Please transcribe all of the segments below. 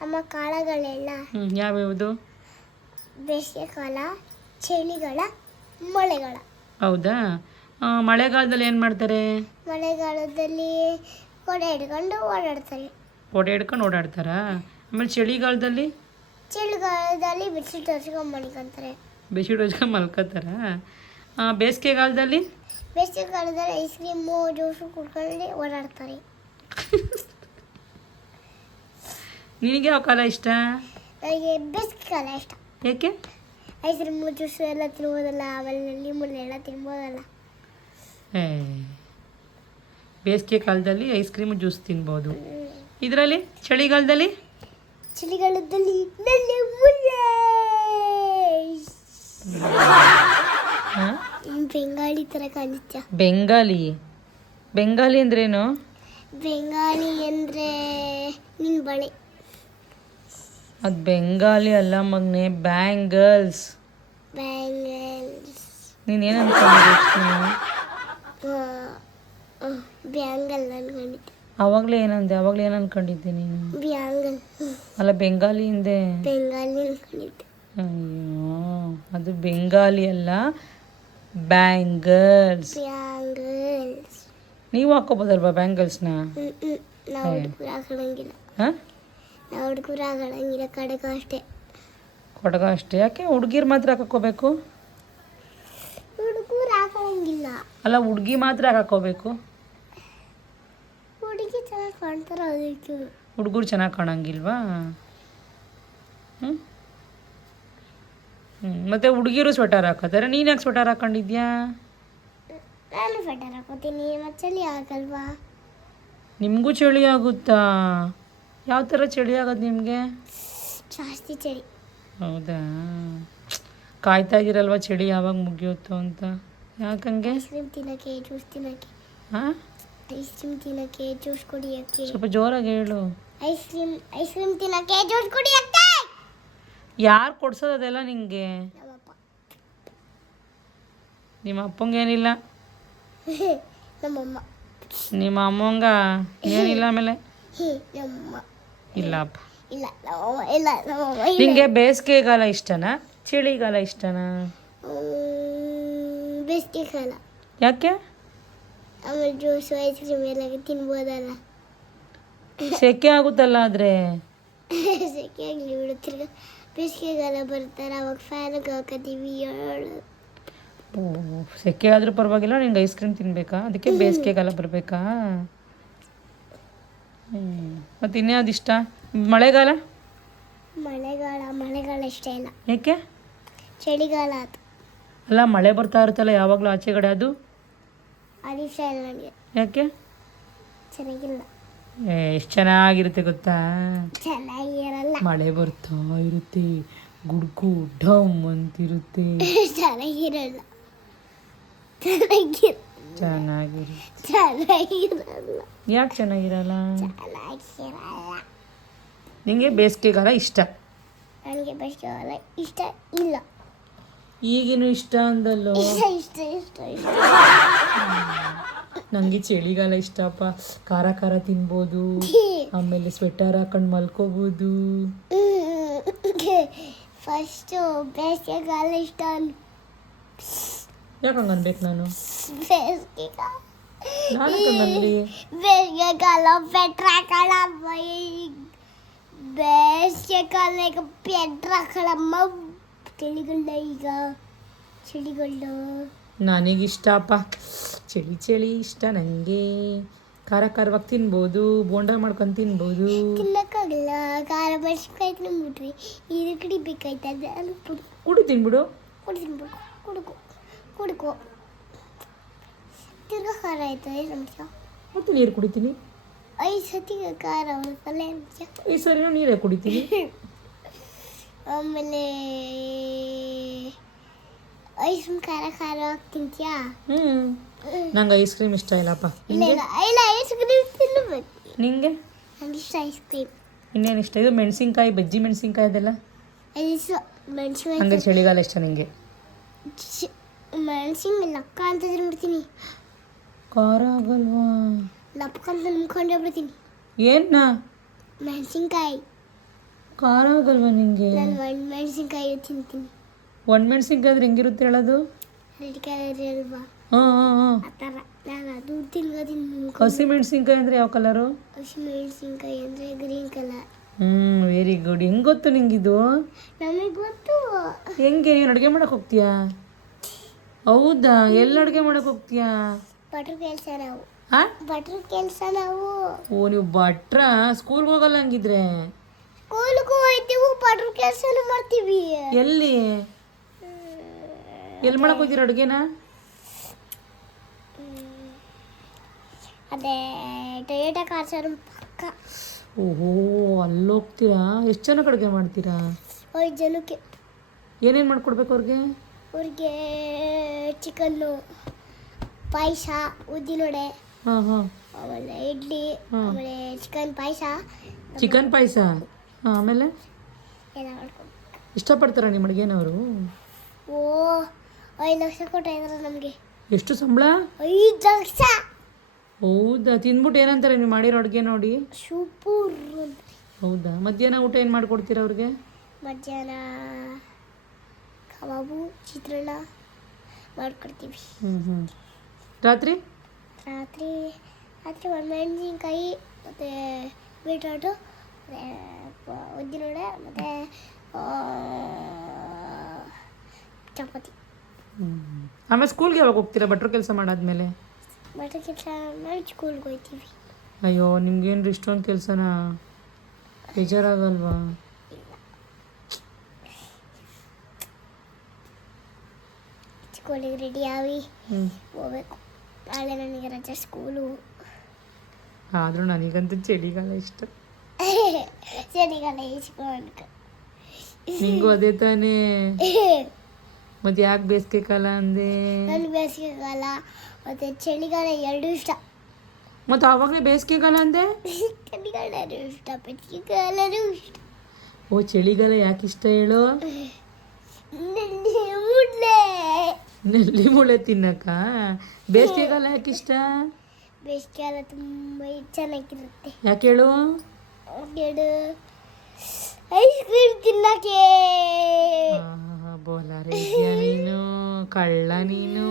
ನಮ್ಮ ಕಾಳಗಳೆಲ್ಲ ಯಾವ್ಯಾವುದು? ಬೇಸಿಗೆ ಕಾಲ ಚಳಿಗಾಲ ಮಳೆಗಾಲ. ಹೌದಾ? ಆ, ಮಳೆಗಾಲದಲ್ಲಿ ಏನು ಮಾಡ್ತಾರೆ? ಮಳೆಗಾಲದಲ್ಲಿ ಕೊಡೆ ಹಿಡ್ಕೊಂಡು ಓಡಾಡ್ತಾರೆ. ಒಡೆ ಹಿಡ್ಕೊಂಡು ಓಡಾಡ್ತಾರಾ? ಆಮೇಲೆ ಚಳಿಗಾಲದಲ್ಲಿ? ಚಳಿಗಾಲದಲ್ಲಿ ಬಿಸಿಲು ತೋರಿಸ್ಕೊಂಡು ಮಲ್ಕೊಂತಾರೆ. ಬಿಸಿಲು ಹೊಚ್ಕೊಂಡು ಮಲ್ಕೋತಾರ? ಬೇಸಿಗೆಗಾಲದಲ್ಲಿ ಬೇಸಿಗೆಗಾಲದಲ್ಲಿ? ಬೇಸಿಗೆ ಕಾಲದಲ್ಲಿ ಐಸ್ ಕ್ರೀಮು ಜ್ಯೂಸು ಕುಡ್ಕೊಂಡು ಓಡಾಡ್ತಾರೆ. ನಿನಗೆ ಯಾವ ಕಾಲ ಇಷ್ಟ? ನನಗೆ ಬೇಸಿಗೆ ಕಾಲ ಇಷ್ಟ. ಏಕೆ? ಐಸ್ ಕ್ರೀಮ್ ಜ್ಯೂಸು ಎಲ್ಲ ತಿನ್ಬೋದಲ್ಲ ಆಮೇಲೆ ಲಿಂಬು ಎಲ್ಲ ತಿನ್ಬೋದಲ್ಲ. ಏ ಬೇಸಿಗೆ ಕಾಲದಲ್ಲಿ ಐಸ್ ಕ್ರೀಮ್ ಜ್ಯೂಸ್ ತಿನ್ಬೋದು. ಇದರಲ್ಲಿ ಚಳಿಗಾಲದಲ್ಲಿ? ಚಳಿಗಾಲದಲ್ಲಿ ನನ್ನ ಮುಲ್ಲೆ ಹಾಂ? ತರ ಥರ ಕಾಣಿಸ್ತಾ. ಬೆಂಗಾಲಿ ಬೆಂಗಾಲಿ ಅಂದ್ರೇನು? ಬೆಂಗಾಲಿ ಅಂದರೆ ನಿನ್ನ ಬಳೆ ಅದು ಬೆಂಗಾಲಿ ಅಲ್ಲ ಮಗನೆ ಬ್ಯಾಂಗಲ್ಸ್ ಬ್ಯಾಂಗಲ್ಸ್ ನೀನು ಏನು ಅನ್ಕೊಂಡಿದ್ದೆ ಬ್ಯಾಂಗಲ್ ಅನ್ಕೊಂಡಿದ್ದೆ. ಅವಾಗಲೇ ಏನಂದೆ ಅವಾಗಲೇ ಏನು ಅನ್ಕೊಂಡಿದ್ದೆ ನೀನು? ಅಲ್ಲ ಬೆಂಗಾಲಿ ಹಿಂದೆ. ಅಯ್ಯೋ ಅದು ಬೆಂಗಾಲಿ ಅಲ್ಲ ಬ್ಯಾಂಗಲ್ಸ್ ನೀವು ಹಾಕೋಬೋದಲ್ವಾ ಬ್ಯಾಂಗಲ್ಸ್ನ ಹಾಂ? ನಾವು ಹುಡುಗರು ಆಗಲ್ಲ ಕಡಗ ಅಷ್ಟೇ. ಕೊಡಗ ಅಷ್ಟೇ? ಯಾಕೆ ಹುಡುಗಿರು ಮಾತ್ರ ಹಾಕೋಬೇಕು? ಹುಡುಗರು ಹಾಕಂಗಿಲ್ಲ ಅಲ್ಲ ಹುಡುಗಿ ಮಾತ್ರ ಹಾಕೋಬೇಕು? ಹುಡುಗಿ ಚೆನ್ನಾಗಿ ಕಾಣ್ತಾರ ಅದಕ್ಕೆ. ಹುಡುಗರು ಚೆನ್ನಾಗಿ ಕಾಣಂಗಿಲ್ವಾ? ಹ್ಞೂ ಮತ್ತೆ ಮತ್ತು ಹುಡುಗಿರು ಸ್ವೆಟರ್ ಹಾಕೋತಾರೆ. ನೀನು ಯಾಕೆ ಸ್ವೆಟರ್ ಹಾಕೊಂಡಿದ್ಯಾ? ನಾನು ಸ್ವೆಟರ್ ಹಾಕೋತೀನಿ ಮತ್ತೆ ಚಳಿ ಆಗಲ್ವಾ? ನಿಮಗೂ ಚಳಿ ಆಗುತ್ತಾ? ಯಾವ ಥರ ಚಳಿ ಆಗೋದು ನಿಮಗೆ? ಜಾಸ್ತಿ ಚಳಿ. ಹೌದಾ? ಕಾಯ್ತಾ ಇದ್ದೀರಲ್ವ ಚಳಿ ಯಾವಾಗ ಮುಗಿಯುತ್ತೋ ಅಂತ? ಯಾಕಂಗೆ ಐಸ್ ಕ್ರೀಮ್ ತಿನ್ನಕ್ಕೆ ಜ್ಯೂಸ್ ತಿನ್ನಕ್ಕೆ. ಹಾಂ? ಐಸ್ ಕ್ರೀಮ್ ತಿನ್ನಕ್ಕೆ ಜ್ಯೂಸ್ ಕುಡಿಯಕ್ಕೆ. ಸ್ವಲ್ಪ ಜೋರಾಗಿ ಹೇಳು. ಐಸ್ ಕ್ರೀಮ್ ಐಸ್ ಕ್ರೀಮ್ ತಿನ್ನಕ್ಕೆ ಜ್ಯೂಸ್ ಕುಡಿಯಕ್ಕೆ! ಯಾರು ಕೊಡ್ಸೋದು ಅದೆಲ್ಲ ನಿಮಗೆ ನಿಮ್ಮ ಅಪ್ಪಂಗೇನಿಲ್ಲ ನಮ್ಮಮ್ಮ. ನಿಮ್ಮ ಅಮ್ಮಂಗ ಏನಿಲ್ಲ ಆಮೇಲೆ? ನಮ್ಮಮ್ಮ. ಇಲ್ಲ ನಮ್ಮಮ್ಮ ಇಲ್ಲ ಇಲ್ಲ ನಿಂಗೆ ಬೇಸಿಗೆಗಾಲ ಇಷ್ಟನಾ? ಚಳಿಗಾಲ ಇಷ್ಟನಾ? ಬೇಸಿಗೆಗಾಲ. ಯಾಕೆ? ಆಮೇಲೆ ಜ್ಯೂಸು ಐಸ್ ಕ್ರೀಮ್ ಎಲ್ಲ ತಿನ್ಬೋದಲ್ಲ. ಸೆಕೆ ಆಗುತ್ತಲ್ಲ ಆದರೆ? ಸೆಕೆ ಆಗಲಿ ಬಿಡು ತಿರ್ಗ ಬೇಸಿಗೆಗಾಲ ಬರ್ತಾರೆ ಅವಾಗ ಫ್ಯಾನ್ ಹಾಕೋತೀವಿ ಹೇಳು. ಸೆಕೆ ಆದರೂ ಪರವಾಗಿಲ್ಲ ನಿಂಗೆ ಐಸ್ ಕ್ರೀಮ್ ತಿನ್ಬೇಕಾ? ಅದಕ್ಕೆ ಬೇಸಿಗೆಗಾಲ ಬರಬೇಕಾ? ಮತ್ತು ಇನ್ಯಾವ್ದು ಇಷ್ಟ ಮಳೆಗಾಲ? ಮಳೆಗಾಲ ಮಳೆಗಾಲ ಇಷ್ಟ ಇಲ್ಲ. ಏಕೆ? ಚಳಿಗಾಲ ಅದು. ಅಲ್ಲ ಮಳೆ ಬರ್ತಾ ಇರುತ್ತಲ್ಲ ಯಾವಾಗಲೂ ಆಚೆ ಕಡೆ ಅದು? ಅದು ಇಷ್ಟ ಇಲ್ಲ ನನಗೆ. ಯಾಕೆ? ಚೆನ್ನಾಗಿಲ್ಲ. ಎಷ್ಟು ಚೆನ್ನಾಗಿರುತ್ತೆ ಗೊತ್ತಾ? ಚೆನ್ನಾಗಿರಲ್ಲ. ಮಳೆ ಬರ್ತಾ ಇರುತ್ತೆ ಗುಡ್ಕು ಡಮ್ ಅಂತಿರುತ್ತೆ. ಚೆನ್ನಾಗಿರಲ್ಲ. ಚೆನ್ನಾಗಿರ ಚೆನ್ನಾಗಿರು. ಚೆನ್ನಾಗಿರಲ್ಲ. ಯಾಕೆ ಚೆನ್ನಾಗಿರಲ್ಲ? ಚೆನ್ನಾಗಿರಲ್ಲ. ನಿಂಗೆ ಬೇಸಿಗೆಗಾಲ ಇಷ್ಟ. ನನಗೆ ಬೇಸಿಗೆಗಾಲ ಇಷ್ಟ ಇಲ್ಲ. ಈಗಿನ ಇಷ್ಟ ಅಂದಲ್ಲೋ? ಇಷ್ಟ ಇಷ್ಟ ಇಷ್ಟ ಇಷ್ಟ. ನನಗೆ ಚಳಿಗಾಲ ಇಷ್ಟಪ್ಪ. ಖಾರ ಖಾರ ತಿನ್ಬೋದು. ಆಮೇಲೆ ಸ್ವೆಟರ್ ಹಾಕೊಂಡು ಮಲ್ಕೋಬೋದು. ಫಸ್ಟು ಬೇಸಿಗೆಗಾಲ ಇಷ್ಟ ಅನ್- ಯಾಕೆ ಹಂಗೆ ಅನ್ಬೇಕು ನಾನು? ಬೇಸಿಗೆಗಾಲ. ನಾನು ಹಂಗನ್ಲಿ ಬೇಸಿಗೆಗಾಲ ಪೆಟ್ರ ಹಾಕಳ ಬೇಸಿಗೆಗಾಲ ಈಗ ಪೆಟ್ರಾಕಳಮ್ಮ ಚಳಿಗಳ ಚಳಿಗಳ್ಳ ಈಗ ಚಳಿಗಳ್ಳ ನನಗಿಷ್ಟಪ್ಪ ಚಳಿ ಚಳಿ ಇಷ್ಟ ನನಗೆ ಖಾರ ಖಾರವಾಗಿ ತಿನ್ಬೋದು ಬೋಂಡ ಮಾಡ್ಕೊಂಡು ತಿನ್ಬೋದು. ತಿನ್ನಕ್ಕಾಗಲ್ಲ. ಖಾರ ಬಡ್ಸ್ಕಾಯಿ ತಿನ್ಬಿಟ್ರಿ ಇದು ಕಡಿಬೇಕಾಯ್ತದೆ ಕುಡು ಕುಡಿ ತಿನ್ಬಿಡು. ಕುಡು ತಿನ್ಬಿಡು. ಕುಡುಕು. ಕುಡುಕು. ತಿರ್ಗಾ ಖಾರ ಆಯ್ತದೆ ನಿಮಿಷ ಮತ್ತು ನೀರು ಕುಡಿತೀನಿ. ಐದು ಸತಿಗೆ ಖಾರ ಬರುತ್ತಲ್ಲ ನಿಮಿಷ ಈ ಸರಿನೂ ನೀರೇ ಕುಡಿತೀನಿ. ಆಮೇಲೆ ಐಸ್ ಕ್ರೀಮ್ ಖಾರ ಖಾರ ತಿಂತೀಯಾ? ಹ್ಞೂ ನಂಗೆ ಐಸ್ ಕ್ರೀಮ್ ಇಷ್ಟ ಇಲ್ಲಪ್ಪ. ಇಲ್ಲ ನಿಂಗೆ? ಇಲ್ಲ ಇಲ್ಲ ಐಸ್ ಕ್ರೀಮ್ ತಿನ್ನಬೇಕು ನಿಂಗೆ? ನಂಗೆ ಇಷ್ಟ ಐಸ್ ಕ್ರೀಮ್. ಇನ್ನೇನು ಇಷ್ಟ? ಇದು ಮೆಣಸಿನ್ಕಾಯಿ ಬಜ್ಜಿ ಮೆಣಸಿನ್ಕಾಯಿ ಅದೆಲ್ಲ? ಐಸ್ ಮೆಣಸಿನ ಹಂಗೆ ಚಳಿಗಾಲ ಇಷ್ಟ ನಿಂಗೆ. ಮೆಣಸಿನ ಲಕ್ಕ ಅಂತ ತಿನ್ಬಿಡ್ತೀನಿ ಖಾರ ಆಗಲ್ವಾ? ಲಪ್ಕ ಅಂತ ನಂಬ್ಕೊಂಡೇ ಬಿಡ್ತೀನಿ. ಏನ್ನ? ಮೆಣಸಿನ್ಕಾಯಿ. ಖಾರ ಆಗಲ್ವಾ ನಿಂಗೆ? ನಾನು ಒಣ ಮೆಣಸಿನ್ಕಾಯಿ ತಿಂತೀನಿ. ಒಣಮೆಣ್ಸಿನ್ಕಾಯಿ ಆದ್ರೆ ಹೆಂಗಿರುತ್ತೆ ಹೇಳೋದು? ಕಲರ್ ಅಲ್ವಾ? ಹಾಂ ಹಾಂ ಹಾಂ. ಆ ಥರ ನಾನು ಅದು ತಿನ್ಕೋತೀನಿ ಹಸಿ ಮೆಣಸಿನ್ಕಾಯಿ ಅಂದರೆ ಯಾವ ಕಲರು ಹಸಿ ಮೆಣಸಿನ್ಕಾಯಿ ಅಂದರೆ green colour hmm very good ಹೆಂಗ್ ಗೊತ್ತು ನಿಂಗಿದು? ನಮಗೆ ಗೊತ್ತು. ಹೆಂಗೆ? ನೀನು ಅಡುಗೆ ಮಾಡಕ್ ಹೋಗ್ತೀಯಾ? ಹೌದಾ? ಎಲ್ಲಿ ಅಡುಗೆ ಮಾಡಕ್ ಹೋಗ್ತೀಯಾ? ಭಟ್ರ ಕೆಲಸ ನಾವು. ಹಾಂ ಭಟ್ರ ಕೆಲಸ ನಾವು. ಓ ನೀವು ಭಟ್ರ? ಸ್ಕೂಲ್ಗೆ ಹೋಗಲ್ಲ ಹಂಗಿದ್ರೆ? ಸ್ಕೂಲ್ಗೂ ಹೋಯ್ತೀವಿ ಭಟ್ರ ಕೆಲಸನೂ ಮಾಡ್ತೀವಿ. ಎಲ್ಲಿ? ಎಲ್ಲಿ ಮಾಡಕ್ ಹೋಗಿರ ಅಡುಗೆನ? ಅದೇ ಟೊಯೋಟಾ ಕಾರ್ ಶೋರೂಮ್ ಪಕ್ಕ. ಓಹೋ ಅಲ್ಲಿ ಹೋಗ್ತೀರಾ? ಎಷ್ಟು ಜನಕ್ಕೆ ಅಡುಗೆ ಮಾಡ್ತೀರಾ? ಐದು ಜನಕ್ಕೆ. ಏನೇನು ಮಾಡ್ಕೊಡ್ಬೇಕು ಅವ್ರಿಗೆ? ಅವ್ರಿಗೆ ಚಿಕನ್ನು ಪಾಯಸ ಉದ್ದಿನೊಡೆ ಹಾಂ ಹಾಂ. ಆಮೇಲೆ ಇಡ್ಲಿ. ಆಮೇಲೆ ಚಿಕನ್ ಪಾಯಸ. ಚಿಕನ್ ಪಾಯಸ? ಹಾಂ ಆಮೇಲೆ? ಎಲ್ಲ ಮಾಡ್ಕೊಂಡು ಇಷ್ಟಪಡ್ತಾರ ನಿಮ್ಮ ಅಡುಗೆನವರು ಓ ಐದು ಲಕ್ಷ ಕೊಟ್ಟಿದ್ದಾರೆ ನಮಗೆ. ಎಷ್ಟು ಸಂಬಳ? ಐದು ಲಕ್ಷ! ಹೌದಾ ತಿಂದ್ಬಿಟ್ಟು ಏನಂತಾರೆ ನೀವು ಮಾಡಿರೋ ಅಡುಗೆ ನೋಡಿ? ಸೂಪರ್ ಹೌದಾ ಮಧ್ಯಾಹ್ನ ಊಟ ಏನು ಮಾಡ್ಕೊಡ್ತೀರ ಅವ್ರಿಗೆ? ಮಧ್ಯಾಹ್ನ ಕಬಾಬು ಚಿತ್ರಾನ್ನ ಮಾಡ್ಕೊಡ್ತೀವಿ. ಹ್ಞೂ ಹ್ಞೂ ರಾತ್ರಿ? ರಾತ್ರಿ ರಾತ್ರಿ ಒಂದು ಮೆಣಸಿನ್ಕಾಯಿ ಮತ್ತು ಬೀಟ್ರೋಟು ಉದ್ದಿನೊಡೆ ಮತ್ತು ಚಪಾತಿ. ಆಮೇಲೆ ಸ್ಕೂಲ್ಗೆ ಯಾವಾಗ ಹೋಗ್ತೀರಾ? ಭಟ್ರು ಕೆಲಸ ಮಾಡಾದ್ಮೇಲೆ? ಭಟ್ರು ಕೆಲಸ ಮಾಡಿ ಸ್ಕೂಲ್ಗೆ ಹೋಗ್ತೀವಿ ಅಯ್ಯೋ ನಿಮ್ಗೇನು ಇಷ್ಟೊಂದು ಕೆಲಸನ? ಬೇಜಾರಾಗಲ್ವಾ? ಸ್ಕೂಲಿಗೆ ರೆಡಿ ಆಗಿ ಹೋಗ್ಬೇಕು. ನಾಳೆ ನನಗೆ ರಜೆ ಸ್ಕೂಲು ಆದರೂ ನನಗಂತೂ ಚಳಿಗಾಲ ಇಷ್ಟ ಚಳಿಗಾಲ ಇಸ್ಕೊಂಡು ನಿಂಗೂ ಅದೇ ತಾನೇ ಮತ್ತೆ ಯಾಕೆ ಬೇಸಿಗೆ ಕಾಲ ಅಂದೆ ನನಗೆ ಬೇಸಿಗೆಗಾಲ ಮತ್ತು ಚಳಿಗಾಲ ಎರಡೂ ಇಷ್ಟ ಮತ್ತೆ ಆವಾಗಲೇ ಬೇಸಿಗೆ ಕಾಲ ಅಂದೆ ಚಳಿಗಾಲನೂ ಇಷ್ಟ ಬೇಸಿಗೆಗಾಲನೂ ಇಷ್ಟ ಓ ಚಳಿಗಾಲ ಯಾಕೆ ಇಷ್ಟ ಹೇಳು ನೆನ್ನೆ ಮುಡ್ಲೆ ನೆಲ್ಲಿ ಮುಳೆ ತಿನ್ನಕ್ಕ? ಬೇಸಿಗೆಗಾಲ ಯಾಕೆ ಇಷ್ಟ? ಬೇಸಿಗೆಗಾಲ ತುಂಬ ಚೆನ್ನಾಗಿರುತ್ತೆ. ಯಾಕೆ ಹೇಳು? ಹೇಳು ಐಸ್ ಕ್ರೀಮ್ ತಿನ್ನಕ್ಕೆ. ಬೋಲಾರೆ ನೀನು ಕಳ್ಳ ನೀನು.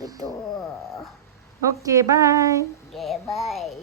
ಬಿತ್ತು ಓಕೆ ಬಾಯ್ ಬಾಯ್